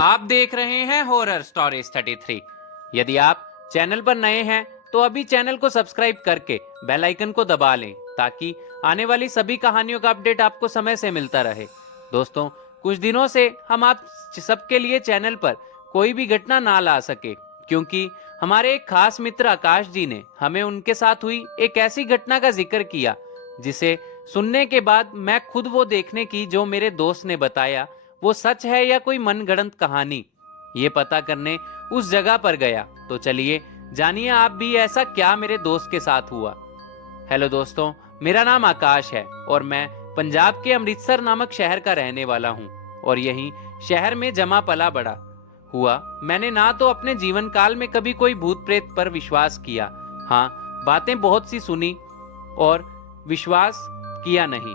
आप देख रहे हैं हॉरर स्टोरीज 33। यदि आप चैनल पर नए हैं तो अभी चैनल को सब्सक्राइब करके बेल आइकन को दबा लें ताकि आने वाली सभी कहानियों का अपडेट आपको समय से मिलता रहे। दोस्तों, कुछ दिनों से हम आप सबके लिए चैनल पर कोई भी घटना ना ला सके क्योंकि हमारे एक खास मित्र आकाश जी ने हमें उनके साथ हुई एक ऐसी घटना का जिक्र किया जिसे सुनने के बाद मैं खुद वो देखने की जो मेरे दोस्त ने बताया वो सच है या कोई मनगढ़ंत कहानी, ये पता करने उस जगह पर गया। तो चलिए जानिए आप भी ऐसा क्या मेरे दोस्त के साथ हुआ। हेलो दोस्तों, मेरा नाम आकाश है और मैं पंजाब के अमृतसर नामक शहर का रहने वाला हूँ और यही शहर में जमा पला बड़ा हुआ। मैंने ना तो अपने जीवन काल में कभी कोई भूत प्रेत पर विश्वास किया, हाँ बातें बहुत सी सुनी और विश्वास किया नहीं।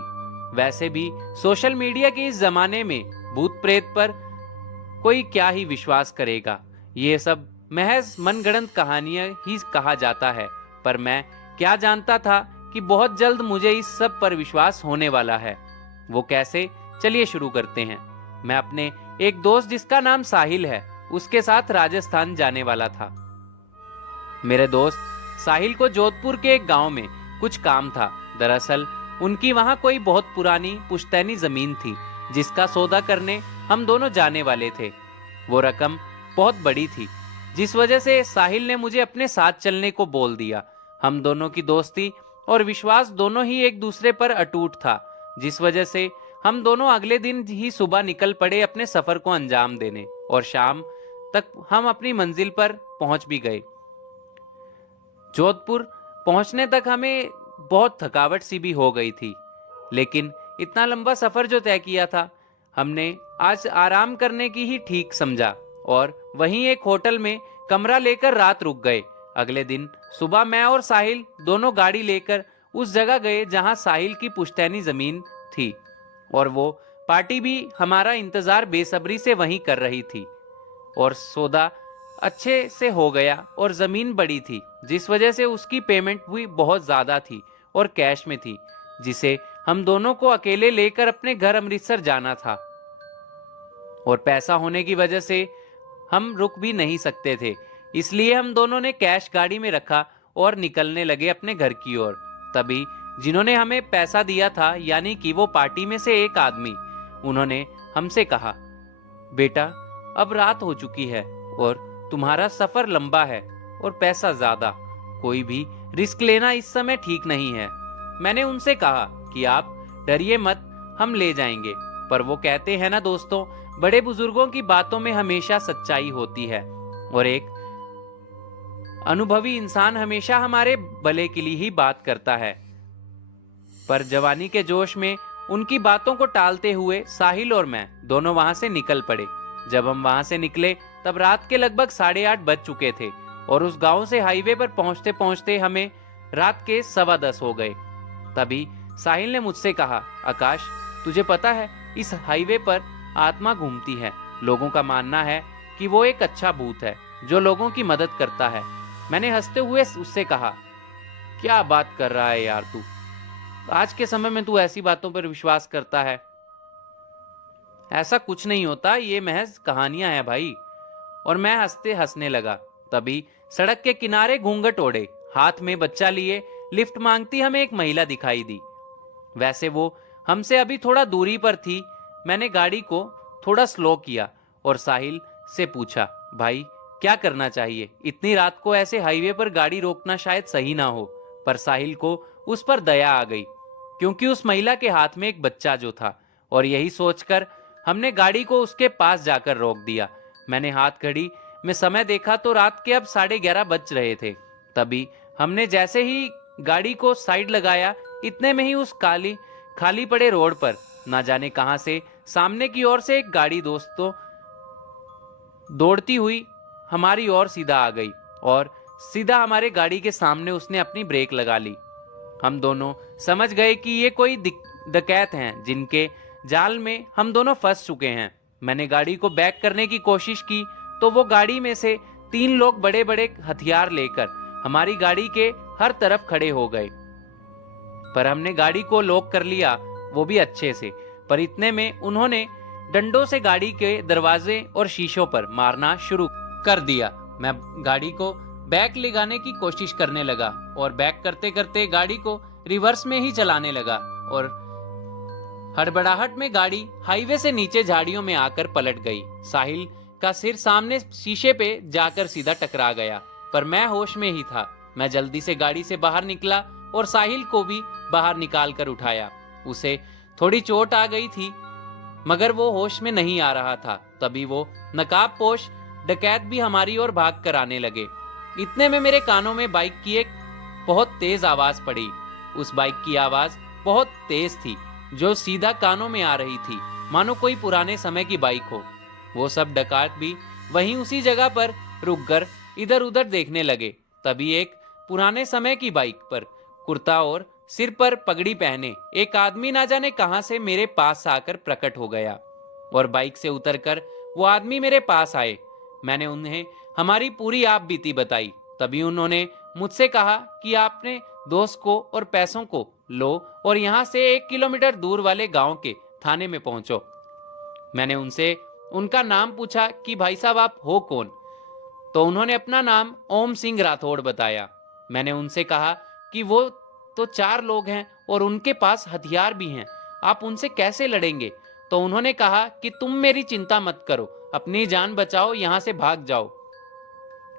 वैसे भी सोशल मीडिया के इस जमाने में भूत प्रेत पर कोई क्या ही विश्वास करेगा, ये सब महज मनगढ़ंत कहानियां ही कहा जाता है। पर मैं क्या जानता था कि बहुत जल्द मुझे इस सब पर विश्वास होने वाला है। वो कैसे, चलिए शुरू करते हैं। मैं अपने एक दोस्त जिसका नाम साहिल है उसके साथ राजस्थान जाने वाला था। मेरे दोस्त साहिल को जोधपुर के एक गांव में कुछ काम था। दरअसल उनकी वहां कोई बहुत पुरानी पुश्तैनी जमीन थी जिसका सौदा करने हम दोनों जाने वाले थे। वो रकम बहुत बड़ी थी जिस वजह से साहिल ने मुझे अपने साथ चलने को बोल दिया। हम दोनों की दोस्ती और विश्वास दोनों ही एक दूसरे पर अटूट था, जिस वजह से हम दोनों अगले दिन ही सुबह निकल पड़े अपने सफर को अंजाम देने और शाम तक हम अपनी मंजिल पर पहुंच भी गए। जोधपुर पहुंचने तक हमें बहुत थकावट सी भी हो गई थी, लेकिन इतना लंबा सफर जो तय किया था हमने आज आराम करने की ही ठीक समझा और वहीं एक होटल में कमरा लेकर रात रुक गए। अगले दिन सुबह मैं और साहिल दोनों गाड़ी लेकर उस जगह गए जहां साहिल की पुश्तैनी जमीन थी और वो पार्टी भी हमारा इंतजार बेसब्री से वहीं कर रही थी। और सौदा अच्छे से हो गया और जमीन बड़ी थी जिस वजह से उसकी पेमेंट भी बहुत ज्यादा थी और कैश में थी, जिसे हम दोनों को अकेले लेकर अपने घर अमृतसर जाना था। और पैसा होने की वजह से हम रुक भी नहीं सकते थे, इसलिए हम दोनों ने कैश गाड़ी में रखा और निकलने लगे अपने घर की ओर। तभी जिन्होंने हमें पैसा दिया था, यानी कि वो पार्टी में से एक आदमी, उन्होंने हमसे कहा, बेटा अब रात हो चुकी है और तुम्हारा सफर लंबा है और पैसा ज्यादा, कोई भी रिस्क लेना इस समय ठीक नहीं है। मैंने उनसे कहा कि आप डरिए मत, हम ले जाएंगे। पर वो कहते हैं ना दोस्तों, बड़े बुजुर्गों की बातों में हमेशा सच्चाई होती है और एक अनुभवी इंसान हमेशा हमारे भले के लिए ही बात करता है। पर जवानी के जोश में उनकी बातों को टालते हुए साहिल और मैं दोनों वहां से निकल पड़े। जब हम वहां से निकले तब रात के लगभग 8:30 बज चुके थे और उस गांव से हाईवे पर पहुंचते पहुंचते हमें रात के 10:15 हो गए। तभी साहिल ने मुझसे कहा, आकाश तुझे पता है इस हाईवे पर आत्मा घूमती है। लोगों का मानना है कि वो एक अच्छा भूत है जो लोगों की मदद करता है। मैंने हंसते हुए उससे कहा, क्या बात कर रहा है यार तू, आज के समय में तू ऐसी बातों पर विश्वास करता है? ऐसा कुछ नहीं होता, ये महज कहानियां हैं भाई। और मैं हंसने लगा। तभी सड़क के किनारे घूंघट ओढ़े, हाथ में बच्चा लिए लिफ्ट मांगती हमें एक महिला दिखाई दी। वैसे वो हमसे अभी थोड़ा दूरी पर थी। मैंने गाड़ी को थोड़ा स्लो किया और साहिल से पूछा, भाई क्या करना चाहिए? इतनी रात को ऐसे हाईवे पर गाड़ी रोकना शायद सही ना हो। पर साहिल को उस पर दया आ गई क्योंकि उस महिला के हाथ में एक बच्चा जो था, और यही सोचकर हमने गाड़ी को उसके पास जाकर रोक दिया। मैंने हाथ घड़ी में समय देखा तो रात के अब 11:30 बज रहे थे। तभी हमने जैसे ही गाड़ी को साइड लगाया, इतने में ही उस खाली पड़े रोड पर ना जाने कहां से सामने की ओर से एक गाड़ी दोस्तों दौड़ती हुई हमारी ओर सीधा आ गई और सीधा हमारे गाड़ी के सामने उसने अपनी ब्रेक लगा ली। हम दोनों समझ गए कि ये कोई डकैत हैं जिनके जाल में हम दोनों फंस चुके हैं। मैंने गाड़ी को बैक करने की कोशिश की तो वो गाड़ी में से 3 लोग बड़े बड़े हथियार लेकर हमारी गाड़ी के हर तरफ खड़े हो गए। पर हमने गाड़ी को लॉक कर लिया, वो भी अच्छे से। पर इतने में उन्होंने डंडों से गाड़ी के दरवाजे और शीशों पर मारना शुरू कर दिया। मैं गाड़ी को बैक लगाने की कोशिश करने लगा और बैक करते करते गाड़ी को रिवर्स में ही चलाने लगा और हड़बड़ाहट में गाड़ी हाईवे से नीचे झाड़ियों में आकर पलट गई। साहिल का सिर सामने शीशे पे जाकर सीधा टकरा गया, पर मैं होश में ही था। मैं जल्दी से गाड़ी से बाहर निकला और साहिल को भी बाहर निकाल कर उठाया। उसे थोड़ी चोट आ गई थी, मगर वो होश में नहीं आ रहा था। तभी वो नकाबपोश डकैत भी हमारी ओर भाग कर आने लगे। इतने में मेरे कानों में बाइक की एक बहुत तेज आवाज पड़ी। उस बाइक की आवाज बहुत तेज थी, जो सीधा कानों में आ रही थी, मानो कोई पुराने समय की बाइक हो। वो सब डकैत भी वहीं उसी जगह पर रुककर इधर उधर देखने लगे। तभी एक पुराने समय की बाइक पर कुर्ता और सिर पर पगड़ी पहने एक आदमी ना जाने कहां से मेरे पास आकर प्रकट हो गया और बाइक से उतरकर वो आदमी मेरे पास आए। मैंने उन्हें हमारी पूरी आप बीती बताई। तभी उन्होंने मुझसे कहा कि आपने दोस्त को और पैसों को लो और यहां से 1 किलोमीटर दूर वाले गांव के थाने में पहुंचो। मैंने उनसे उनका नाम पूछा कि भाई साहब आप हो कौन, तो उन्होंने अपना नाम ओम सिंह राठौड़ बताया। मैंने उनसे कहा कि वो तो 4 लोग हैं और उनके पास हथियार भी हैं, आप उनसे कैसे लड़ेंगे। तो उन्होंने कहा कि तुम मेरी चिंता मत करो, अपनी जान बचाओ, यहां से भाग जाओ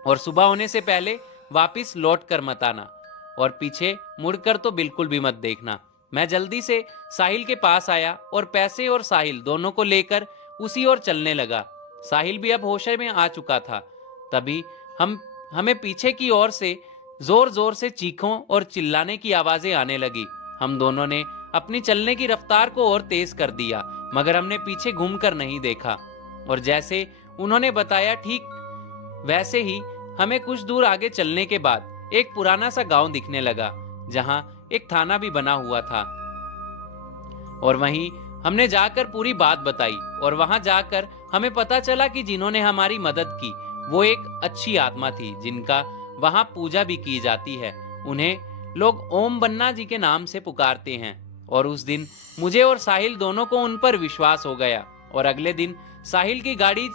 और सुबह होने से पहले वापिस लौट कर मत आना और पीछे मुड़कर तो बिल्कुल भी मत देखना। मैं जल्दी से साहिल के पास आया और पैसे और साहिल दोनों को लेकर उसी ओर चलने लगा। साहिल भी अब होश में आ चुका था। तभी हमें पीछे की ओर से जोर जोर से चीखों और चिल्लाने की आवाजें आने लगी। हम दोनों ने अपनी चलने की रफ्तार को और तेज कर दिया, मगर हमने पीछे घूमकर नहीं देखा और जैसे उन्होंने बताया ठीक वैसे ही हमें कुछ दूर आगे चलने के बाद एक पुराना सा गांव दिखने लगा, जहां एक थाना भी बना हुआ था। और वहीं हमने जाकर पूरी बात बताई और वहां जाकर हमें पता चला कि जिन्होंने हमारी मदद की वो एक अच्छी आत्मा थी, जिनका वहां पूजा भी की जाती है। उन्हें लोग ओम बन्ना जी के नाम से पुकारते हैं। और उस दिन मुझे और साहिल दोनों को उन पर विश्वास हो गया और अगले दिन साहिल की गाड़ी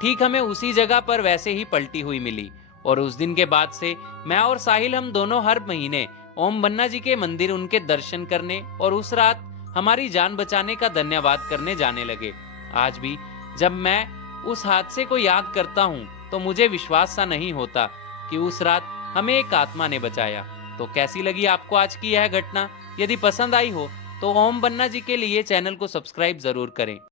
ठीक हमें उसी जगह पर वैसे ही पलटी हुई मिली। और उस दिन के बाद से मैं और साहिल हम दोनों हर महीने ओम बन्ना जी के मंदिर उनके दर्शन करने और उस रात हमारी जान बचाने का धन्यवाद करने जाने लगे। आज भी जब मैं उस हादसे को याद करता हूँ तो मुझे विश्वास सा नहीं होता कि उस रात हमें एक आत्मा ने बचाया। तो कैसी लगी आपको आज की यह घटना? यदि पसंद आई हो तो ओम बन्ना जी के लिए चैनल को सब्सक्राइब जरूर करें।